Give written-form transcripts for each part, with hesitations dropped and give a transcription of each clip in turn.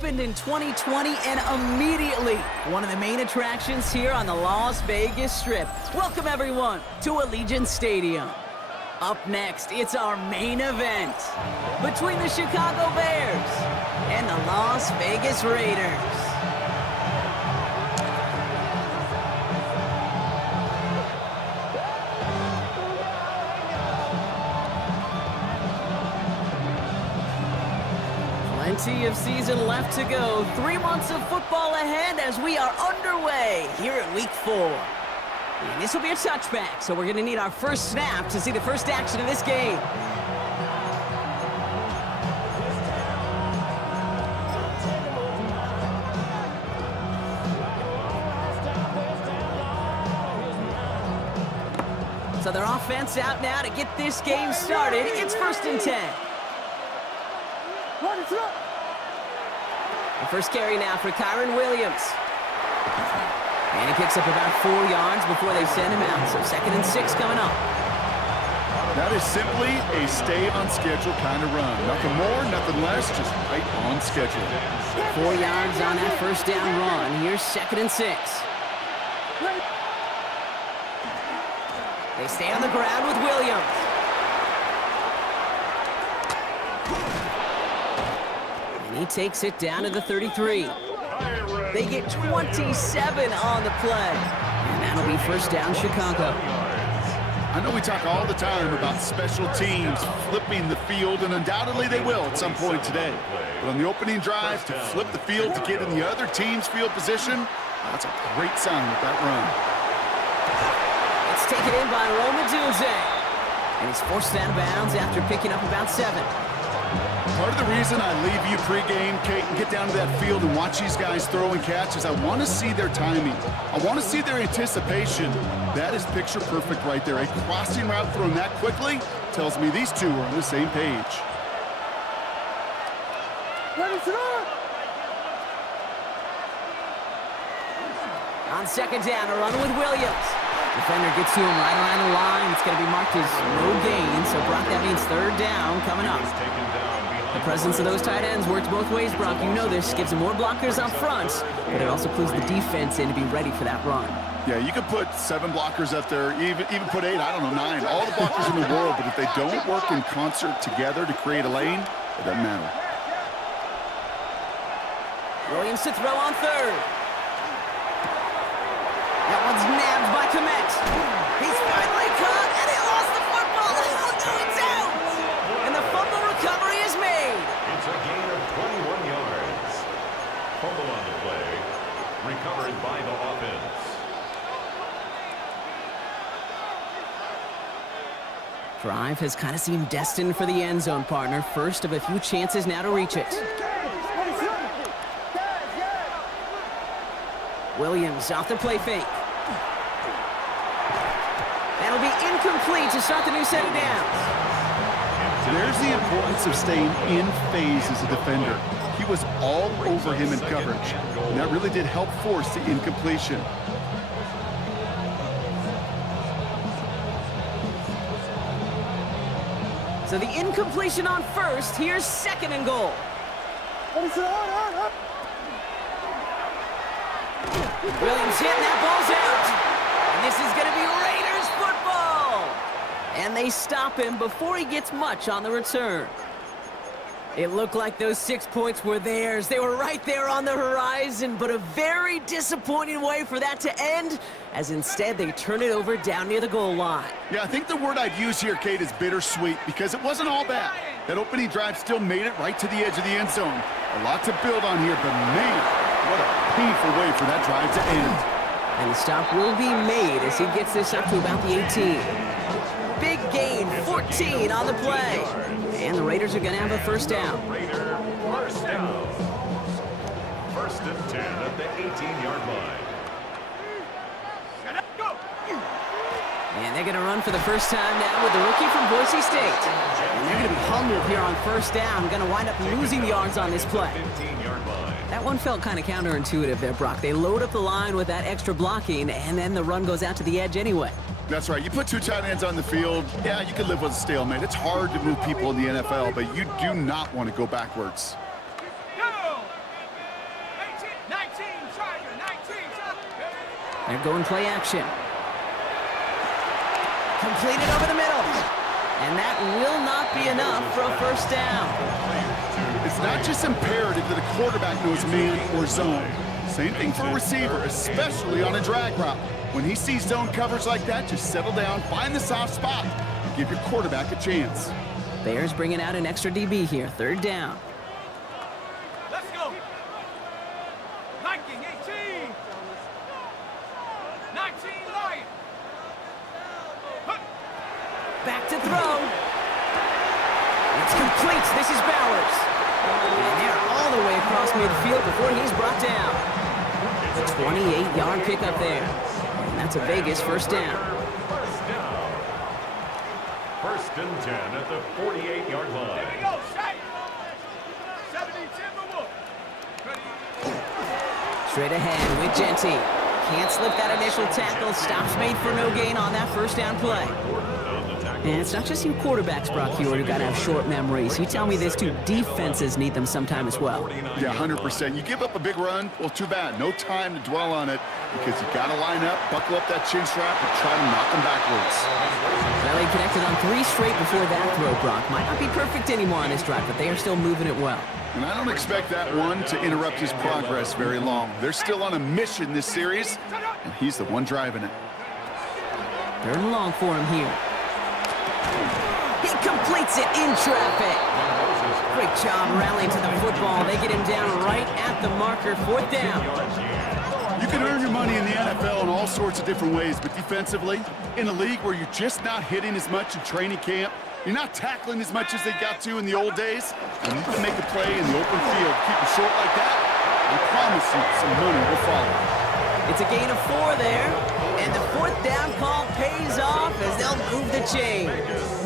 opened in 2020 and immediately one of the main attractions here on the Las Vegas Strip. Welcome everyone to Allegiant Stadium. Up next, it's our main event between the Chicago Bears and the Las Vegas Raiders. Plenty of season left to go. 3 months of football ahead as we are underway here at Week 4. And this will be a touchback, so we're going to need our first snap to see the first action of this game. So their offense out now to get this game started. It's 1st and 10. The first carry now for Kyren Williams. And he picks up about 4 yards before they send him out. So 2nd and 6 coming up. That is simply a stay on schedule kind of run. Nothing more, nothing less, just right on schedule. 4 yards on that first down run. Here's 2nd and 6. They stay on the ground with Williams. And he takes it down to the 33. They get 27 on the play. And that'll be first down Chicago. I know we talk all the time about special teams flipping the field, and undoubtedly they will at some point today. But on the opening drive, to flip the field to get in the other team's field position, that's a great sign with that run. It's taken in by Rome Odunze. And he's forced out of bounds after picking up about 7. Part of the reason I leave you pregame, Kate, and get down to that field and watch these guys throw and catch is I want to see their timing. I want to see their anticipation. That is picture perfect right there. A crossing route thrown that quickly tells me these two are on the same page. On 2nd down, a run with Williams. Defender gets to him right around the line. It's going to be marked as no gain. So, Brock, that means 3rd down coming up. The presence of those tight ends works both ways, Brock. You know this. Gives them more blockers up front, but it also clues the defense in to be ready for that run. Yeah, you could put 7 blockers up there, even put 8, I don't know, 9. All the blockers in the world, but if they don't work in concert together to create a lane, it doesn't matter. Williams to throw on 3rd. That one's nabbed by Kmet. He's finally caught, and he lost the football. No, it's out. And the fumble recovery is made. It's a gain of 21 yards. Fumble on the play. Recovered by the offense. Drive has kind of seemed destined for the end zone, partner. First of a few chances now to reach it. Williams off the play fake. That'll be incomplete to start the new set of downs. There's the importance of staying in phase as a defender. He was all over him in coverage, and that really did help force the incompletion. So the incompletion on 1st. Here's 2nd and goal. Williams hit, and that ball's out. And this is going to be Raiders football. And they stop him before he gets much on the return. It looked like those 6 points were theirs. They were right there on the horizon, but a very disappointing way for that to end, as instead they turn it over down near the goal line. Yeah, I think the word I'd use here, Kate, is bittersweet, because it wasn't all bad. That opening drive still made it right to the edge of the end zone. A lot to build on here, but man, what a painful way for that drive to end. And the stop will be made as he gets this up to about the 18. Big gain, 14 on the play. And the Raiders are going to have a first down. Raider first down. 1st and 10 at the 18-yard line. And they're going to run for the first time now with the rookie from Boise State. And they're going to be humbled here on first down. Going to wind up losing yards on this play. 15-yard line. That one felt kind of counterintuitive there, Brock. They load up the line with that extra blocking, and then the run goes out to the edge anyway. That's right. You put 2 tight ends on the field, yeah, you can live with a stalemate. It's hard to move people in the NFL, but you do not want to go backwards. They're going play action. Completed over the middle. And that will not be enough for a first down. It's not just imperative that a quarterback knows man or zone. Same thing for a receiver, especially on a drag route. When he sees zone coverage like that, just settle down, find the soft spot, and give your quarterback a chance. Bears bringing out an extra DB here. Third down. Let's go. 19, 18. 19, Lion. Back to throw. It's complete. This is Bowers. And they're all the way across midfield before he's brought down. A 28-yard pickup there. And that's a Vegas first down. First and 10 at the 48-yard line. Here we go, shake. 70, Timberwolf. Straight ahead with Genty. Can't slip that initial tackle. Stops made for no gain on that first down play. And it's not just you quarterbacks, Brock Huard, who got to have short memories. You tell me this too, defenses need them sometime as well. Yeah, 100%. You give up a big run, well, too bad. No time to dwell on it because you got to line up, buckle up that chin strap, and try to knock them backwards. Well, they connected on 3 straight before that throw, Brock. Might not be perfect anymore on this drive, but they are still moving it well. And I don't expect that one to interrupt his progress very long. They're still on a mission this series, and he's the one driving it. Third and long for him here. He completes it in traffic. Great job rallying to the football. They get him down right at the marker. Fourth down. You can earn your money in the NFL in all sorts of different ways, but defensively, in a league where you're just not hitting as much in training camp, you're not tackling as much as they got to in the old days, and you can make a play in the open field. Keep it short like that, I promise you some money will follow. It's a gain of 4 there, and the fourth down call pays off as they'll move the chains.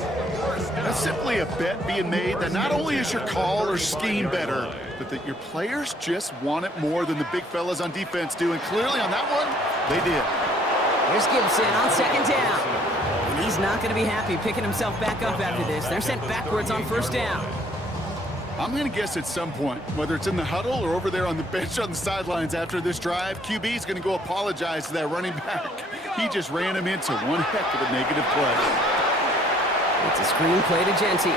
That's simply a bet being made that not only is your call or scheme better, but that your players just want it more than the big fellas on defense do. And clearly on that one, they did. Here's Gibson on second down. And he's not going to be happy picking himself back up after this. They're sent backwards on first down. I'm going to guess at some point, whether it's in the huddle or over there on the bench on the sidelines after this drive, QB is going to go apologize to that running back. He just ran him into one heck of a negative play. It's a screen play to Genty.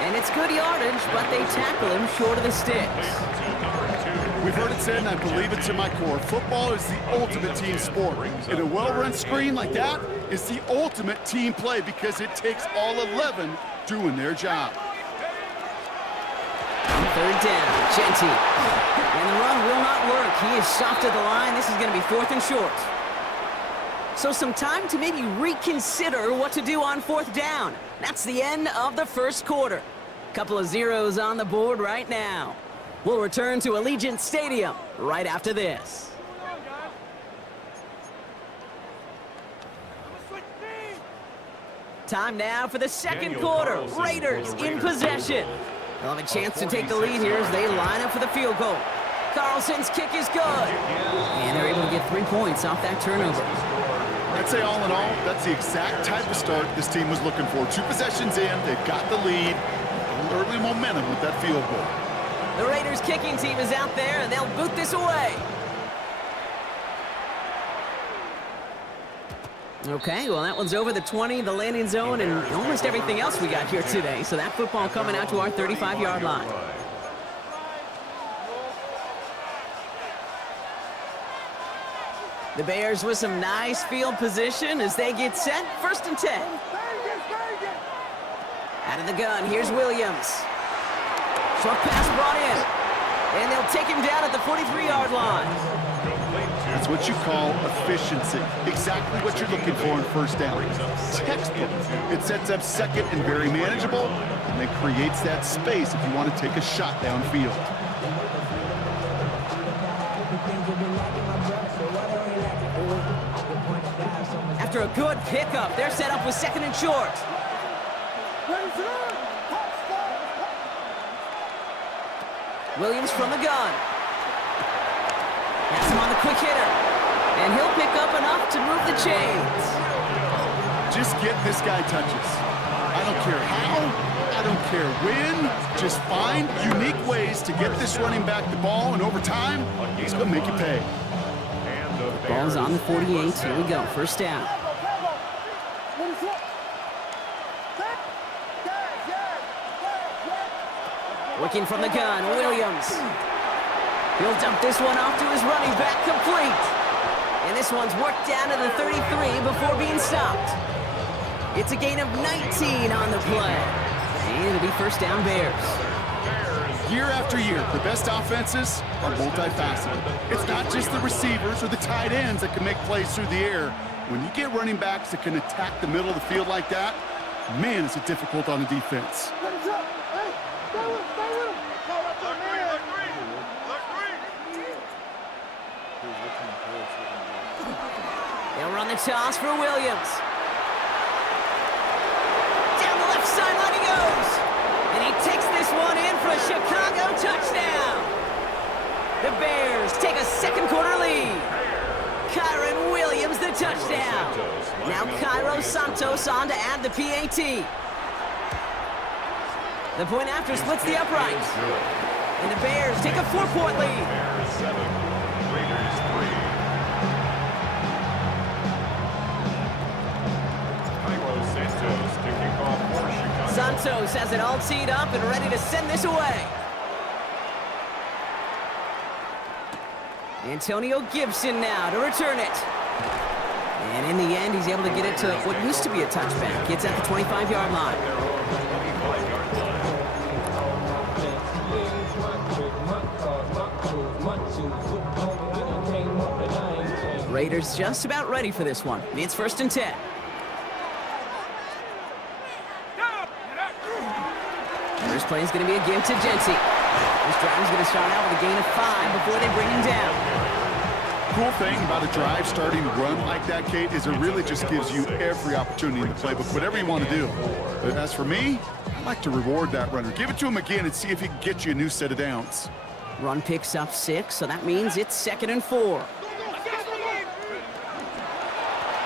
And it's good yardage, but they tackle him short of the sticks. We've heard it said, and I believe it to my core, football is the ultimate team sport. And a well-run screen like that is the ultimate team play because it takes all 11 doing their job. Third down, Genty. And the run will not work. He is soft at the line. This is going to be 4th and short. So some time to maybe reconsider what to do on 4th down. That's the end of the first quarter. Couple of zeros on the board right now. We'll return to Allegiant Stadium right after this. Time now for the second quarter. Raiders in possession. They'll have a chance to take the lead here as they line up for the field goal. Carlson's kick is good. And they're able to get 3 points off that turnover. I'd say all in all, that's the exact type of start this team was looking for. 2 possessions in, they've got the lead. A little early momentum with that field goal. The Raiders kicking team is out there, and they'll boot this away. Okay, well, that one's over the 20, the landing zone, and almost everything else we got here today. So that football coming out to our 35-yard line. The Bears with some nice field position as they get set. 1st and 10. Out of the gun, here's Williams. Short pass brought in. And they'll take him down at the 43-yard line. That's what you call efficiency. Exactly what you're looking for in 1st down. Textbook. It sets up 2nd and very manageable, and it creates that space if you want to take a shot downfield. After a good pickup, they're set up with 2nd and short. Williams from the gun. Has him on the quick hitter. And he'll pick up enough to move the chains. Just get this guy touches. I don't care how, I don't care when. Just find unique ways to get this running back the ball, and over time, he's going to make you pay. Ball's on the 48. Here we go. First down. Working from the gun, Williams. He'll dump this one off to his running back, complete. And this one's worked down to the 33 before being stopped. It's a gain of 19 on the play. And it'll be first down Bears. Year after year, the best offenses are multifaceted. It's not just the receivers or the tight ends that can make plays through the air. When you get running backs that can attack the middle of the field like that, man, is it difficult on the defense. They'll run the toss for Williams. Down the left sideline he goes. And he takes this one in for a Chicago touchdown. The Bears take a second quarter lead. Kyron Williams the touchdown. Now Cairo Santos on to add the PAT. The point after splits the uprights. And the Bears take a 4-point lead. Bears 7, Raiders 3. Cairo Santos to kick off for Chicago. Santos has it all teed up and ready to send this away. Antonio Gibson now to return it. And in the end, he's able to get it to what used to be a touchback. It's at the 25-yard line. Raiders just about ready for this one. It's first and 10. First play is going to be a give to Genty. This drive is going to start out with a gain of 5 before they bring him down. Cool thing about a drive starting to run like that, Kate, is it really just gives you every opportunity in the playbook, whatever you want to do. But as for me, I like to reward that runner. Give it to him again and see if he can get you a new set of downs. Run picks up 6, so that means it's second and 4.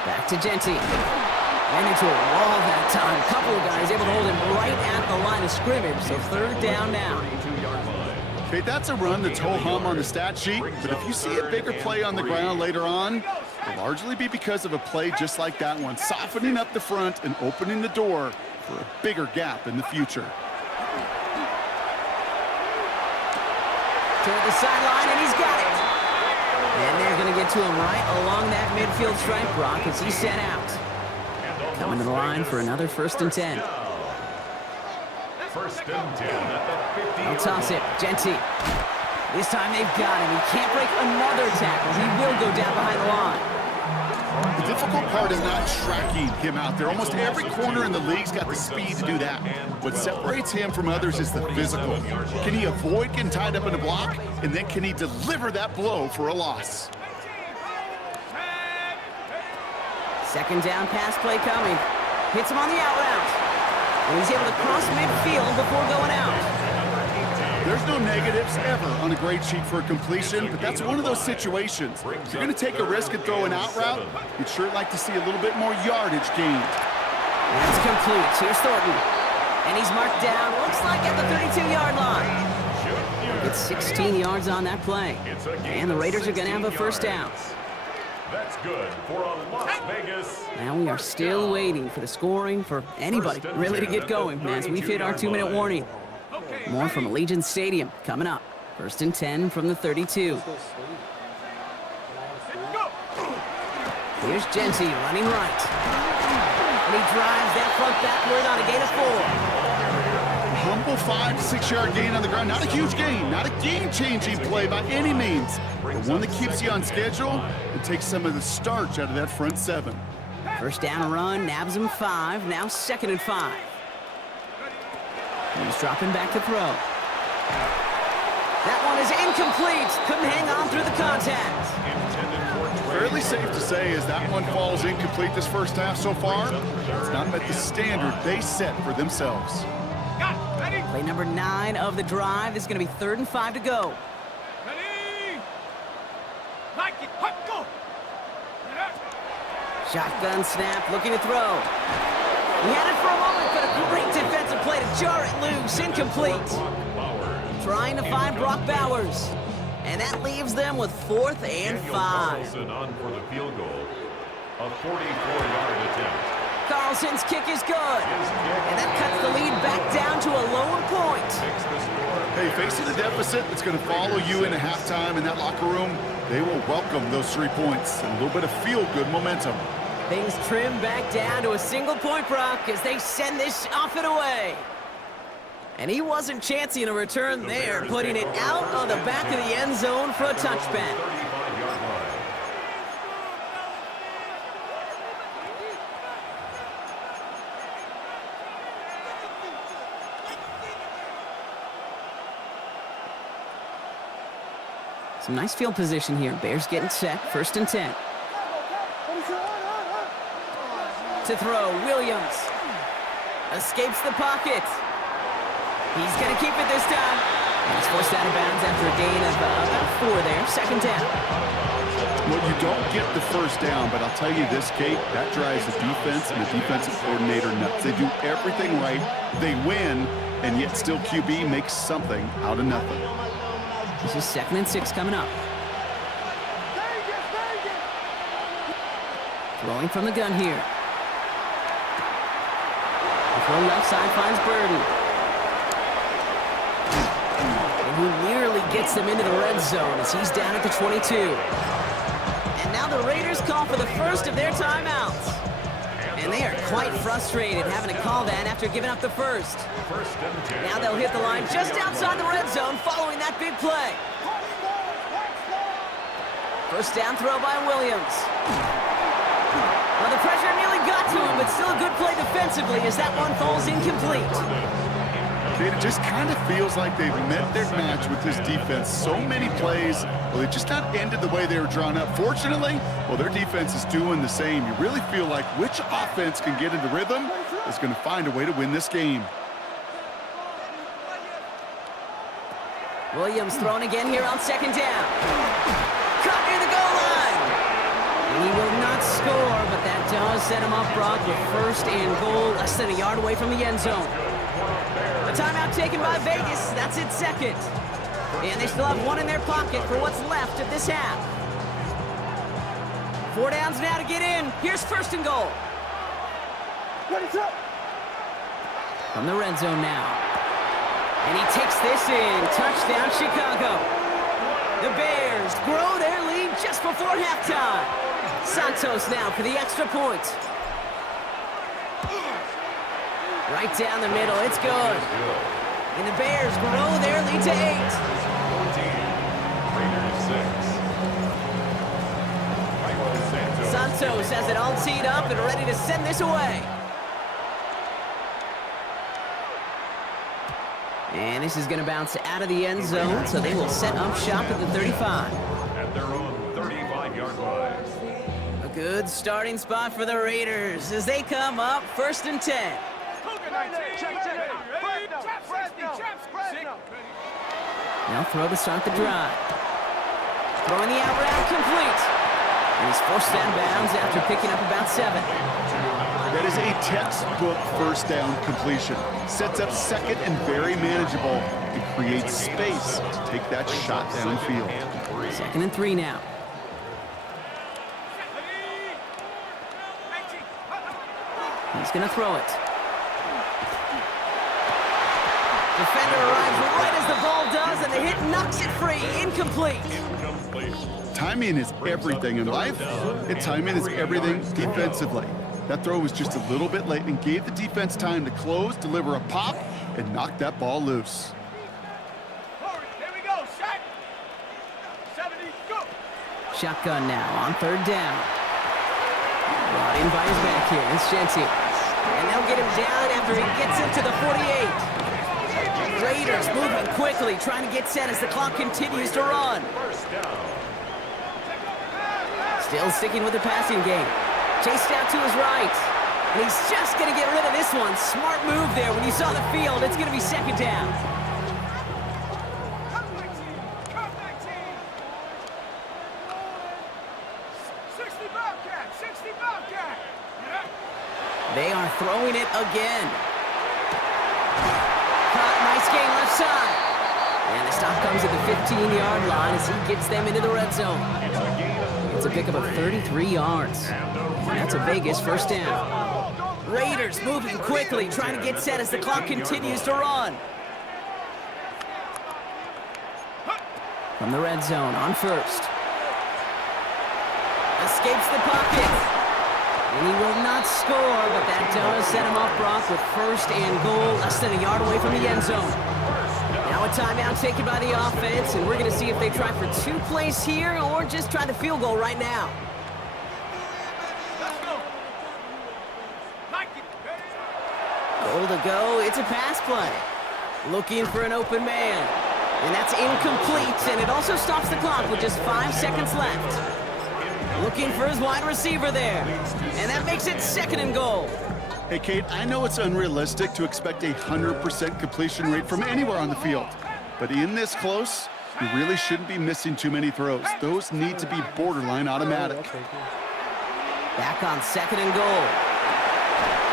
Back to Genty. Ran into a wall that time. A couple of guys able to hold him right at the line of scrimmage, so third down now. Okay, that's a run that's ho-hum on the stat sheet, but if you see a bigger play on the ground later on, it'll largely be because of a play just like that one, softening up the front and opening the door for a bigger gap in the future. Toward the sideline, and he's got it. And they're going to get to him right along that midfield stripe, Brock, as he's set out. Coming to the line for another first and 10. First and 10 at the 50. They'll toss it. Genty. This time they've got him. He can't break another tackle. He will go down behind the line. The difficult part is not tracking him out there. Almost every corner in the league's got the speed to do that. What separates him from others is the physical. Can he avoid getting tied up in a block? And then can he deliver that blow for a loss? Second down pass play coming. Hits him on the out route. And he's able to cross midfield before going out. There's no negatives ever on a grade sheet for a completion, but that's one of those situations. If you're going to take a risk and throw an out route, you'd sure like to see a little bit more yardage gained. That's complete. Here's Thornton. And he's marked down, looks like at the 32-yard line. It's 16 yards on that play. And the Raiders are going to have a first down. That's good for a Las Vegas. Now we are still waiting for the scoring for anybody really to get going as we've hit our 2-minute warning. More from Allegiant Stadium coming up. First and 10 from the 32. Here's Genty running right. And he drives that front backward on a gain of 4. Humble 5 to 6 yard gain on the ground. Not a huge gain, not a game-changing play by any means, but one that keeps you on schedule and takes some of the starch out of that front 7. First down run, nabs him 5, now second and 5. He's dropping back to throw. That one is incomplete. Couldn't hang on through the contact. Fairly safe to say as that one falls incomplete this first half so far, it's not met the standard they set for themselves. Play number 9 of the drive. This is going to be 3rd and 5 to go. Ready? Like it. Hut, go. Shotgun snap, looking to throw. He had it for a moment, but a great defensive play to jar it loose. Incomplete. Trying to find Brock Bowers. And that leaves them with 4th and Daniel 5. Carlson on for the field goal. A 44-yard attempt. Carlson's kick is good. His kick And that cuts the lead back down to a lower point. makes the score. Hey, facing a deficit that's going to follow you into halftime in that locker room, they will welcome those 3 points and a little bit of feel-good momentum. Things trim back down to a single point, Brock, as they send this off and away. And he wasn't chancing a return there, putting it out on the back of the end zone for a touchback. 35-yard line. Some nice field position here. Bears getting set, 1st and 10. To throw, Williams. Escapes the pocket. He's going to keep it this time. And he's forced out of bounds after a gain of about 4 there. 2nd down. Well, you don't get the 1st down, but I'll tell you this, Kate, that drives the defense and the defensive coordinator nuts. They do everything right. They win, and yet still QB makes something out of nothing. This is 2nd and 6 coming up. Throwing from the gun here. The throw left side finds Burden. And he nearly gets them into the red zone as he's down at the 22. And now the Raiders call for the first of their timeouts. And they are quite frustrated having to call that after giving up the first. Now they'll hit the line just outside the red zone following that big play. 1st down throw by Williams. Well, the pressure nearly got to him, but still a good play defensively as that one falls incomplete. Kate, it just kind of feels like they've met their match with this defense. So many plays, well, they just not ended the way they were drawn up. Fortunately, well, their defense is doing the same. You really feel like which offense can get into rhythm is going to find a way to win this game. Williams thrown again here on 2nd down. Caught near the goal line. And he will not score, but that does set him up, Brock, with 1st and goal, less than a yard away from the end zone. A timeout taken by Vegas. That's its 2nd. And they still have 1 in their pocket for what's left of this half. 4 downs now to get in. Here's 1st and goal. From the red zone now. And he takes this in. Touchdown, Chicago. The Bears grow their lead just before halftime. Santos now for the extra point. Right down the middle. It's good. And the Bears grow their lead to 8. 14, Raiders 6. Santos has it all teed up and ready to send this away. And this is going to bounce out of the end zone, so they will set up shop at the 35. At their own 35-yard line. A good starting spot for the Raiders as they come up 1st and 10. They'll throw to start the drive. Throwing the out route complete. And he's forced out of bounds after picking up about 7. That is a textbook 1st down completion. Sets up 2nd and very manageable and creates space to take that shot downfield. 2nd and 3 now. He's going to throw it. Defender arrives right as the ball does, and the hit knocks it free. Incomplete. Timing is everything in life, and timing is everything defensively. That throw was just a little bit late and gave the defense time to close, deliver a pop, and knock that ball loose. Here we go, shot. 70, go. Shotgun now on 3rd down. Brought in by his back here. It's Gentile. And they'll get him down after he gets into the 48. Raiders moving quickly, trying to get set as the clock continues to run. Still sticking with the passing game. Chased out to his right. And he's just going to get rid of this one. Smart move there. When you saw the field, it's going to be 2nd down. Come back, team. Come back, team. 60 Bobcat. 60 Bobcat. Yeah. They are throwing it again. Caught, nice game left side. And the stop comes at the 15-yard line as he gets them into the red zone. It's a pickup of 33 yards. And that's a Vegas first down. Raiders moving quickly, trying to get set as the clock continues to run. From the red zone on first. Escapes the pocket. And he will not score, but that does set him up, Brock, with first and goal, less than a yard away from the end zone. Now a timeout taken by the offense, and we're going to see if they try for 2 plays here or just try the field goal right now. Goal to go. It's a pass play. Looking for an open man. And that's incomplete, and it also stops the clock with just 5 seconds left. Looking for his wide receiver there. And that makes it second and goal. Hey, Kate, I know it's unrealistic to expect a 100% completion rate from anywhere on the field. But in this close, you really shouldn't be missing too many throws. Those need to be borderline automatic. Back on second and goal.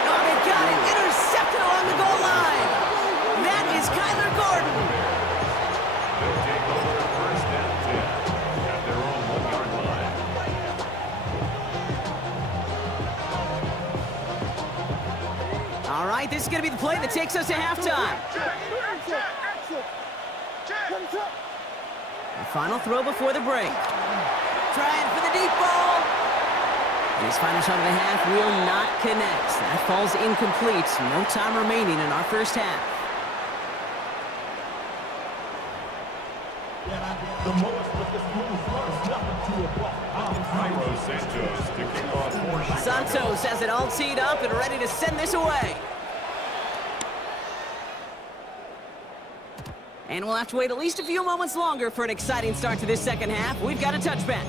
Oh, they got it. Intercepted along the goal line. That is Kyler Gordon. They'll take over first and 10 at their own 1-yard line. All right, this is going to be the play that takes us to halftime. The final throw before the break. Trying for the deep ball. And his final shot of the half will not connect. That falls incomplete. No time remaining in our first half. Cairo Santos to kick off 4 Santos has it all teed up and ready to send this away. And we'll have to wait at least a few moments longer for an exciting start to this second half. We've got a touchback.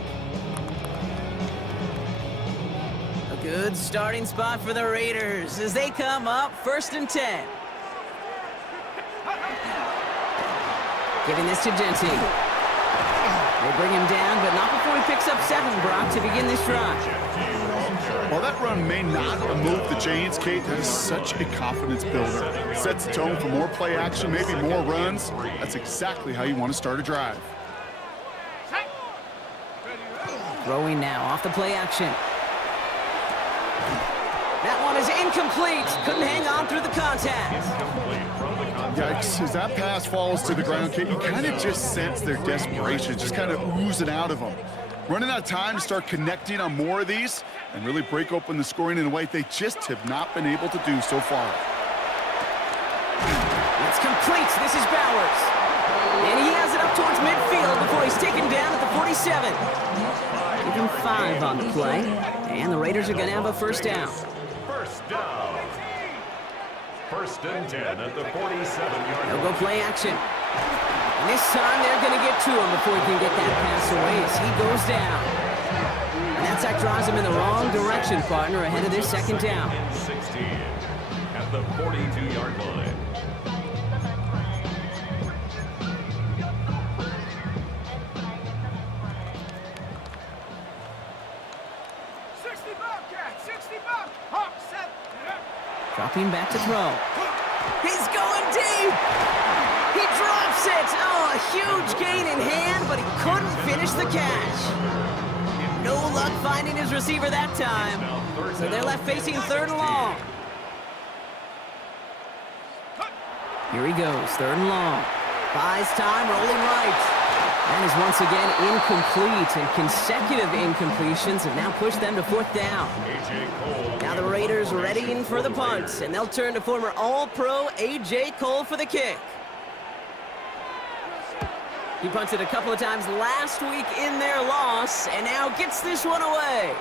A good starting spot for the Raiders as they come up first and 10. Giving this to Genty. They bring him down, but not before he picks up 7, Brock, to begin this drive. While that run may not move the chains, Kate, that is such a confidence builder. Sets the tone for more play action, maybe more runs. That's exactly how you want to start a drive. Throwing now off the play action. That one is incomplete. Couldn't hang on through the contact. Yikes, as that pass falls to the ground, Kate, you kind of just sense their desperation, just kind of oozing out of them. Running out of time to start connecting on more of these and really break open the scoring in a way they just have not been able to do so far. It's complete. This is Bowers. And he has it up towards midfield before he's taken down at the 47. Give him 5 on the play. And the Raiders are going to have a first down. First down. First and 10 at the 47-yard They'll line. go play action. And this time they're going to get to him before he can get that pass away as he goes down. And that sack drives him in the wrong direction, partner, ahead of this second down. 16 at the 42-yard line. Dropping back to throw. He's going deep. He drops it. Oh, a huge gain in hand, but he couldn't finish the catch. No luck finding his receiver that time. So they're left facing third and long. Here he goes, third and long. Buys time, rolling right. That is once again incomplete, and consecutive incompletions have now pushed them to fourth down. Now the Raiders readying for the punt, and they'll turn to former All-Pro A.J. Cole for the kick. He punted a couple of times last week in their loss, and now gets this one away.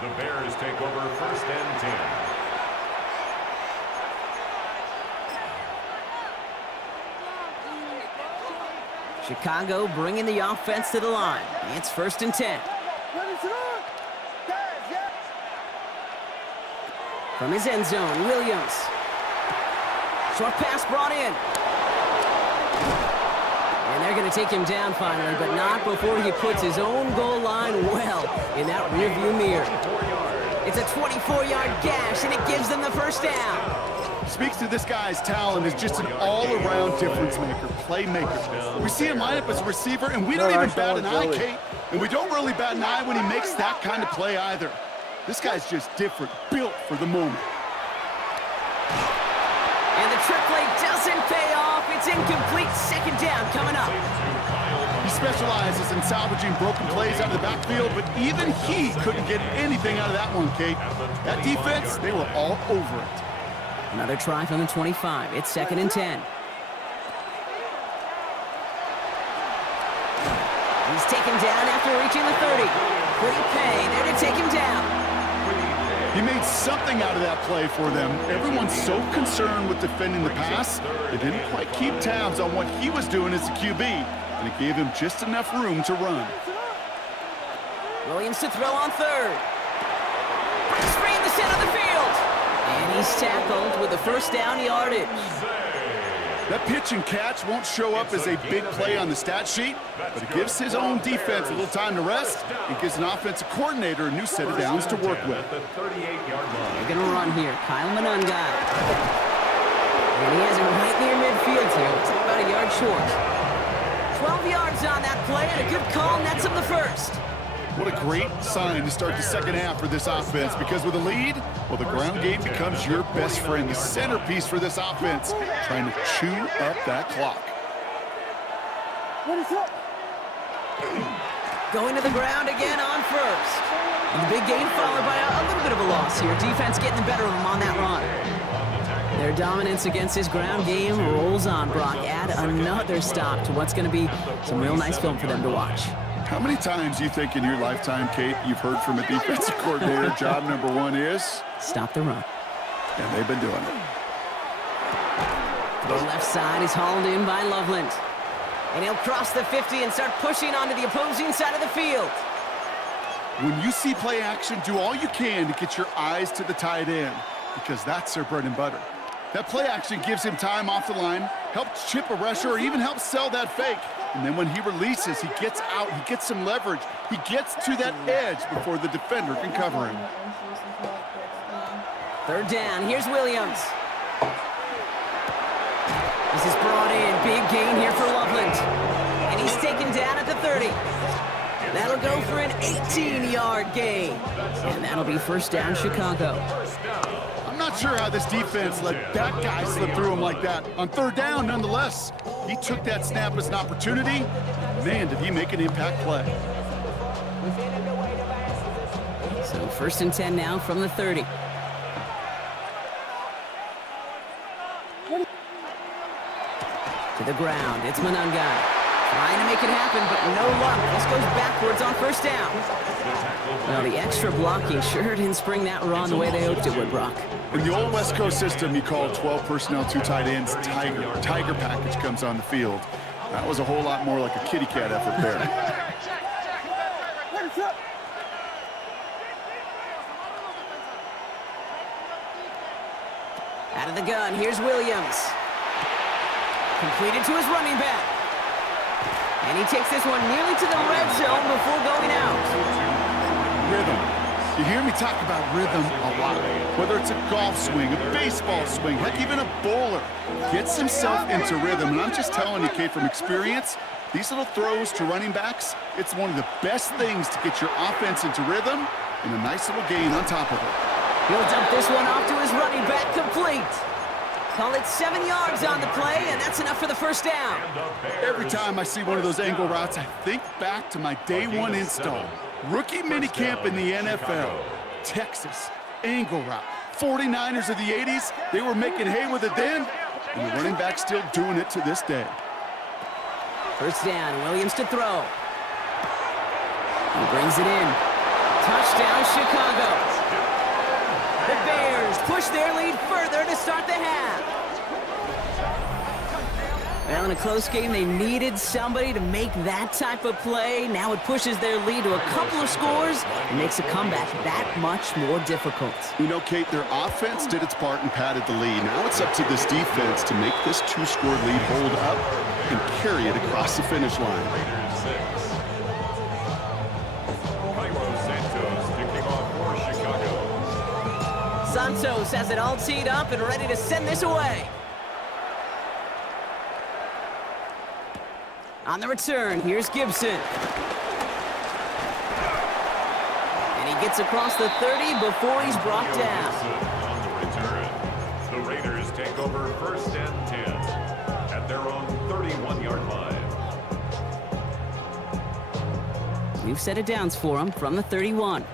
The Bears take over first and 10. Chicago bringing the offense to the line. It's first and 10. From his end zone, Williams. Short pass brought in. And they're going to take him down finally, but not before he puts his own goal line well in that rearview mirror. It's a 24-yard gash, and it gives them the first down. Speaks to this guy's talent as just an all-around difference maker, playmaker. We see him line up as a receiver, and we don't even bat an eye, Kate. And we don't really bat an eye when he makes that kind of play either. This guy's just different, built for the moment. And the trick play doesn't pay off. It's incomplete. Second down coming up. He specializes in salvaging broken plays out of the backfield, but even he couldn't get anything out of that one, Kate. That defense, they were all over it. Another try from the 25. It's 2nd and 10. He's taken down after reaching the 30. Pretty Payne there to take him down. He made something out of that play for them. Everyone's so concerned with defending the pass, they didn't quite keep tabs on what he was doing as a QB, and it gave him just enough room to run. Williams to throw on 3rd. Free in the center of the field. And he's tackled with a first down yardage. That pitch and catch won't show up as a big play on the stat sheet, but it gives his own defense a little time to rest. It gives an offensive coordinator a new set of downs to work with. They're going to run here. Kyle Monangai. And he has him right near midfield here. It's about a yard short. 12 yards on that play, and a good call nets him the first. What a great sign to start the second half for this offense, because with a lead, well, the ground game becomes your best friend, the centerpiece for this offense, trying to chew up that clock. Going to the ground again on 1st. And the big gain followed by a little bit of a loss here. Defense getting the better of them on that run. Their dominance against his ground game rolls on, Brock. Add another stop to what's going to be some real nice film for them to watch. How many times do you think in your lifetime, Kate, you've heard from a defensive coordinator, job number 1 is? Stop the run. And they've been doing it. The left side is hauled in by Loveland. And he'll cross the 50 and start pushing onto the opposing side of the field. When you see play action, do all you can to get your eyes to the tight end, because that's their bread and butter. That play action gives him time off the line, helps chip a rusher, or even helps sell that fake. And then when he releases, he gets out, he gets some leverage. He gets to that edge before the defender can cover him. 3rd down, here's Williams. This is brought in, big gain here for Loveland. And he's taken down at the 30. That'll go for an 18-yard gain. And that'll be first down, Chicago. I'm not sure how this defense let that guy slip through him like that. On 3rd down, nonetheless, he took that snap as an opportunity. Man, did he make an impact play. So 1st and 10 now from the 30. To the ground, it's Monangai. Trying to make it happen, but no luck. This goes backwards on 1st down. Well, the extra blocking sure didn't spring that run the way they hoped it would, Brock. In the old West Coast system, you call 12 personnel, 2 tight ends, Tiger. Tiger package comes on the field. That was a whole lot more like a kitty cat effort there. Out of the gun, here's Williams. Completed to his running back. And he takes this one nearly to the red zone before going out. Rhythm. You hear me talk about rhythm a lot. Whether it's a golf swing, a baseball swing, heck, even a bowler gets himself into rhythm. And I'm just telling you, Kate, from experience, these little throws to running backs, it's one of the best things to get your offense into rhythm and a nice little gain on top of it. He'll dump this one off to his running back, complete. Call it 7 yards on the play, and that's enough for the first down. Every time I see one of those angle routes, I think back to my day 1 install. Rookie minicamp in the NFL. Texas, angle route. 49ers of the 80s, they were making hay with it then, and the running back's still doing it to this day. First down, Williams to throw. He brings it in. Touchdown, Chicago. The Bears push their lead further to start the half. Well, in a close game, they needed somebody to make that type of play. Now it pushes their lead to a couple of scores and makes a comeback that much more difficult. You know, Kate, their offense did its part and padded the lead. Now it's up to this defense to make this 2-score lead hold up and carry it across the finish line. Santos has it all teed up and ready to send this away. On the return, here's Gibson. And he gets across the 30 before he's brought down. On the return, the Raiders take over 1st and 10 at their own 31-yard line. We've set it downs for him from the 31.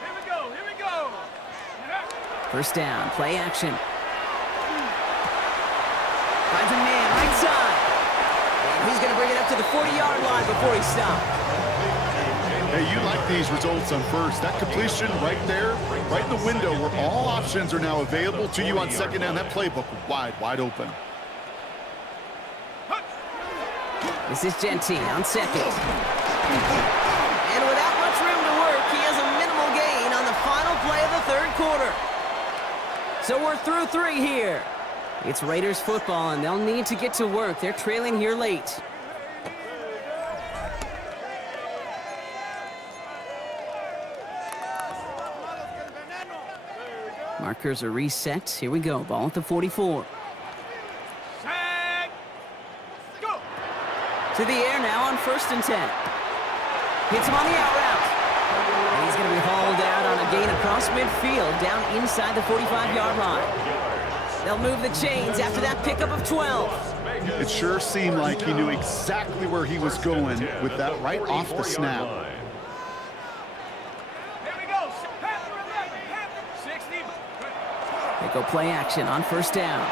Here we go. First down, play action. Finds a man, right side. And he's going to bring it up to the 40-yard line before he stops. Hey, you like these results on first. That completion right there, right in the window where all options are now available to you on second down. That playbook wide open. This is Genty on second. And without much room to work, he has a minimal gain on the final play of the third quarter. So we're through 3 here. It's Raiders football, and they'll need to get to work. They're trailing here late. Markers are reset. Here we go. Ball at the 44. Set. Go. To the air now on 1st and 10. Hits him on the out route. And he's going to be hauled out on a gain across midfield down inside the 45-yard line. They'll move the chains after that pickup of 12. It sure seemed like he knew exactly where he was going with that right off the snap. Here we go. 60. They go play action on 1st down.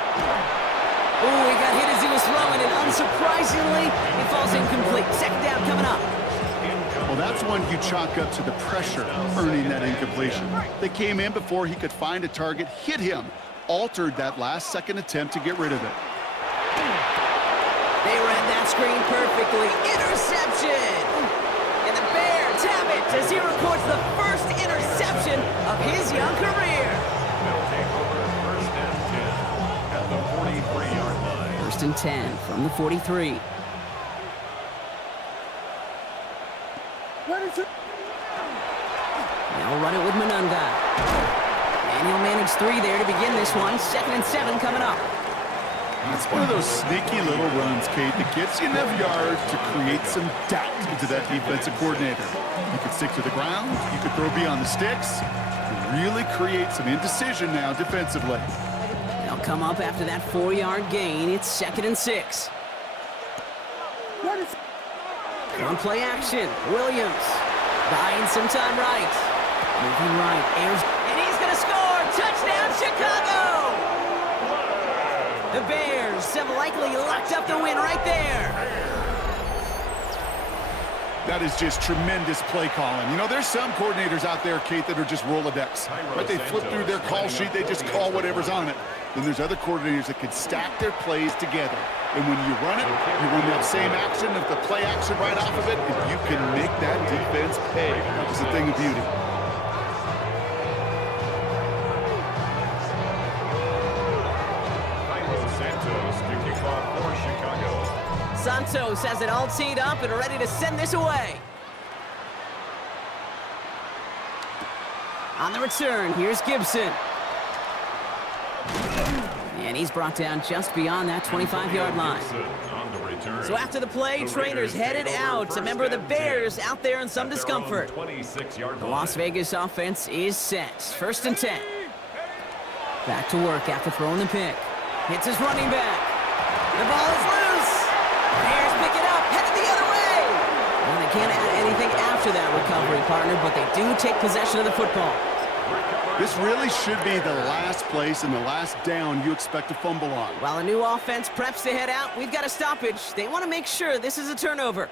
Oh, he got hit as he was throwing, and unsurprisingly, it falls incomplete. 2nd down coming up. Well, that's one you chalk up to the pressure earning that incompletion. They came in before he could find a target, hit him, altered that last-second attempt to get rid of it. They read that screen perfectly. Interception! And the Bears have it as he records the first interception of his young career. They'll take over 1st and 10 at the 43-yard line. 1st and 10 from the 43. They'll run it with Monunga. And he'll manage 3 there to begin this one. 2nd and 7 coming up. It's one of those sneaky little runs, Kate, that gets you enough yards to create some doubt into that defensive coordinator. You could stick to the ground, you could throw beyond the sticks, and really create some indecision now defensively. They'll come up after that 4-yard gain. It's 2nd and 6. On play action, Williams buying some time right. Moving right, airs, and he's going to score! Touchdown, Chicago! The Bears have likely locked up the win right there. That is just tremendous play calling. You know, there's some coordinators out there, Kate, that are just Rolodex. Right? They flip through their call sheet, they just call whatever's on it. Then there's other coordinators that can stack their plays together. And when you run it, you run that same action of the play action right off of it, and you can make that defense pay. It's a thing of beauty. Santos to kick off for Chicago. Santos has it all teed up and ready to send this away. On the return, here's Gibson. And he's brought down just beyond that 25-yard line. On the return. So after the play, trainers headed out. A member of the Bears out there in some discomfort. 26-yard The Las Vegas offense is set. 1st and 10. Back to work after throwing the pick. Hits his running back. The ball is loose. Bears pick it up, headed the other way. Well, they can't add anything after that recovery, partner, but they do take possession of the football. This really should be the last place and the last down you expect to fumble on. While a new offense preps to head out, we've got a stoppage. They want to make sure this is a turnover.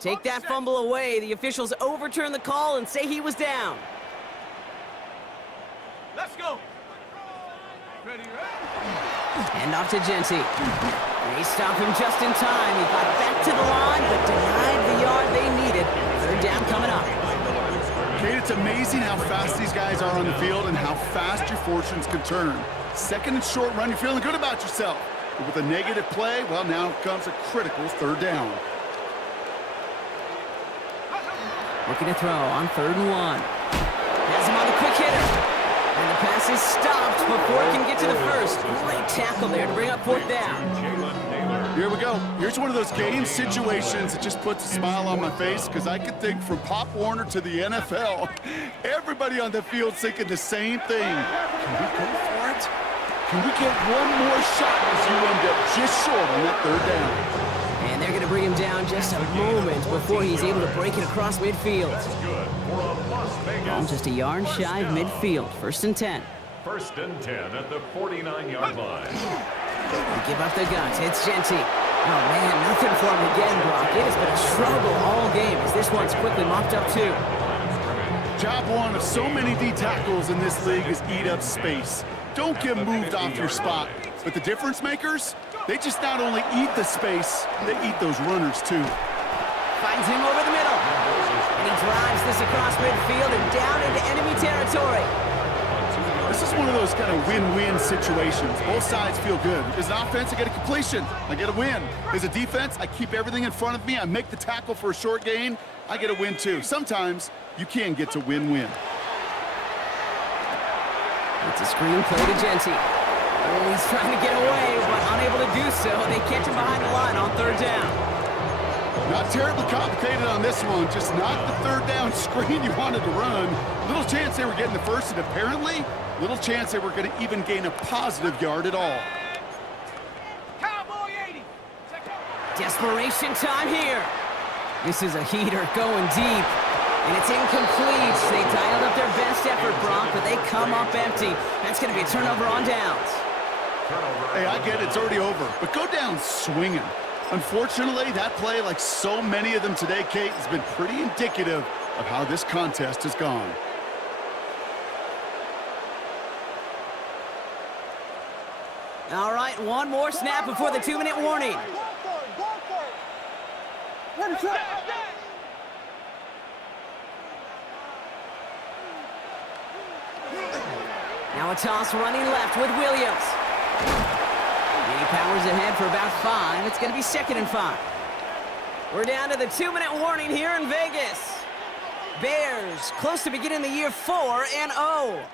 Take that fumble away. The officials overturn the call and say he was down. Let's go. Ready, And off to Genty. They stop him just in time. He got back to the line, but denied the yard they needed. 3rd down coming up. Kate, it's amazing how fast these guys are on the field and how fast your fortunes can turn. 2nd and short run, you're feeling good about yourself. But with a negative play, well, now comes a critical third down. Looking to throw on 3rd and 1. Has him on the quick hitter. And the pass is stopped before it can get to the first. Great tackle there to bring up 4th down. Here we go. Here's one of those game situations that just puts a smile on my face because I could think from Pop Warner to the NFL. Everybody on the field thinking the same thing. Can we go for it? Can we get one more shot as you end up just short on that 3rd down? And they're going to bring him down just a moment before he's able to break it across midfield. Just a yard shy of midfield. 1st and 10. 1st and 10 at the 49-yard line. They give up the guts. It's Genty. Oh, man, nothing for him again, Brock. It has been a struggle all game as this one's quickly mopped up, too. Job one of so many D tackles in this league is eat up space. Don't get moved off your spot. But the difference makers, they just not only eat the space, they eat those runners, too. Finds him over the middle. And he drives this across midfield and down into enemy territory. This is one of those kind of win-win situations. Both sides feel good. As an offense, I get a completion. I get a win. As a defense, I keep everything in front of me. I make the tackle for a short gain. I get a win, too. Sometimes you can get to win-win. It's a screen play to Genty. Oh, he's trying to get away, but unable to do so. They catch him behind the line on 3rd down. Not terribly complicated on this one. Just not the 3rd down screen you wanted to run. Little chance they were getting the first, and apparently, little chance they were going to even gain a positive yard at all. Cowboy 80. Desperation time here. This is a heater going deep. And it's incomplete. They dialed up their best effort, Brock, but they come up empty. That's going to be a turnover on downs. Hey, I get it. It's already over. But go down swinging. Unfortunately, that play, like so many of them today, Kate, has been pretty indicative of how this contest has gone. All right, one more snap before the 2-minute warning. Now a toss running left with Williams. He powers ahead for about 5. It's going to be 2nd and 5. We're down to the 2-minute warning here in Vegas. Bears close to beginning the year 4-0.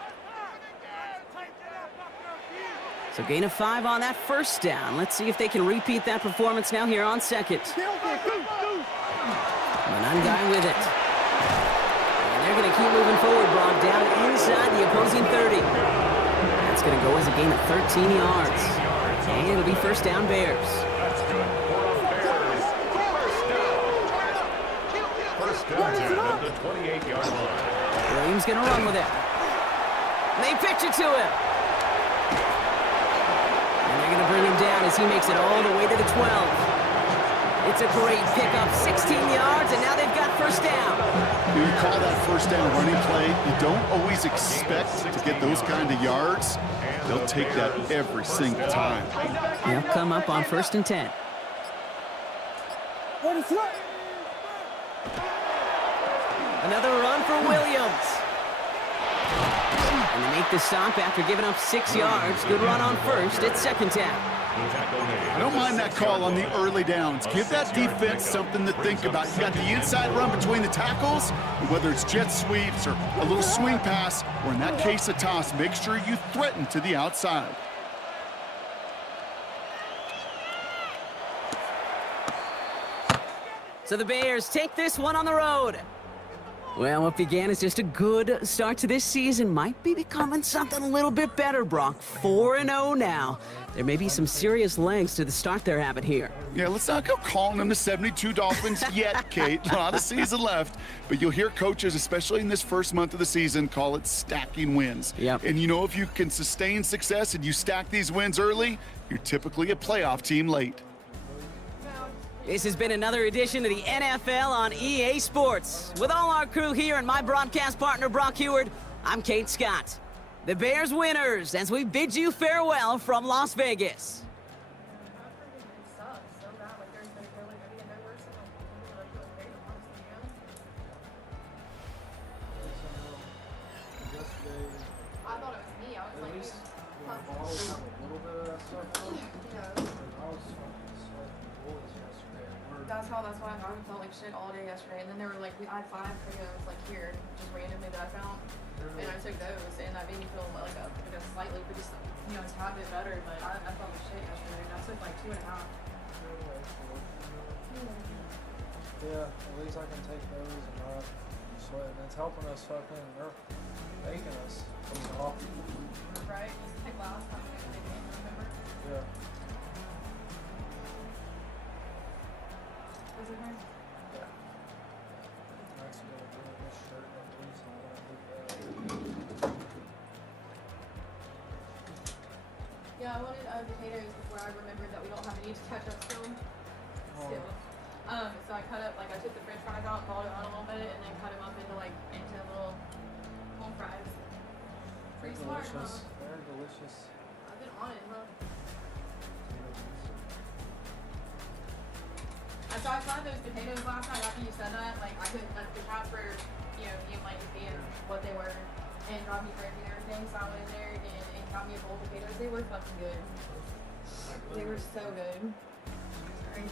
So gain of 5 on that 1st down. Let's see if they can repeat that performance now here on 2nd. Manungai with it. And they're going to keep moving forward, Brock, down inside the opposing 30. That's going to go as a gain of 13 yards. And it'll be 1st down Bears. That's good for the Bears. 1st and 10 at the 28-yard line. Williams going to run with it. They pitch it to him. And they're going to bring him down as he makes it all the way to the 12. It's a great pickup, 16 yards, and now they've got 1st down. You call that 1st down running play. You don't always expect to get those kind of yards. They'll take that every single time. They'll come up on 1st and 10. Another run for Williams. And they make the stop after giving up 6 yards. Good run on 1st. It's 2nd down. I don't mind that call on the early downs. Give that defense something to think about. You got the inside run between the tackles, and whether it's jet sweeps or a little swing pass, or in that case a toss, make sure you threaten to the outside. So the Bears take this one on the road. Well, what began as just a good start to this season might be becoming something a little bit better, Brock. 4-0 now. There may be some serious legs to the start they're having here. Yeah, let's not go calling them the 72 Dolphins yet, Kate. A lot of season left. But you'll hear coaches, especially in this first month of the season, call it stacking wins. Yep. And you know, if you can sustain success and you stack these wins early, you're typically a playoff team late. This has been another edition of the NFL on EA Sports. With all our crew here and my broadcast partner, Brock Heward, I'm Kate Scott. The Bears winners as we bid you farewell from Las Vegas. I thought it was me. I was like, dude. like shit all day yesterday, and then there were like I had 5 Prios like here, just randomly that I found, and I took those, and that made me feel like a slightly, but just a tad bit better. But I felt like shit yesterday, and I took like 2.5. Yeah, at least I can take those and not sweat. And it's helping us fucking, they're making us off. Right? You used to take last time we did it, remember? Yeah. Was it hard? Yeah. Nice to get a this shirt at least. I'm gonna do that. Yeah, I wanted potatoes before I remembered that we don't have any ketchup still. So I cut up, like I took the french fries out, thawed it out a little bit, and then cut them up into little home fries. Pretty smart, huh? Delicious. Very delicious. I've been on it, huh? And so I tried those potatoes last night after you said that. Like I couldn't the Casper, being like being what they were and got me crazy and everything. So I went in there and got me a bowl of potatoes. They were fucking good. They were so good. Sorry.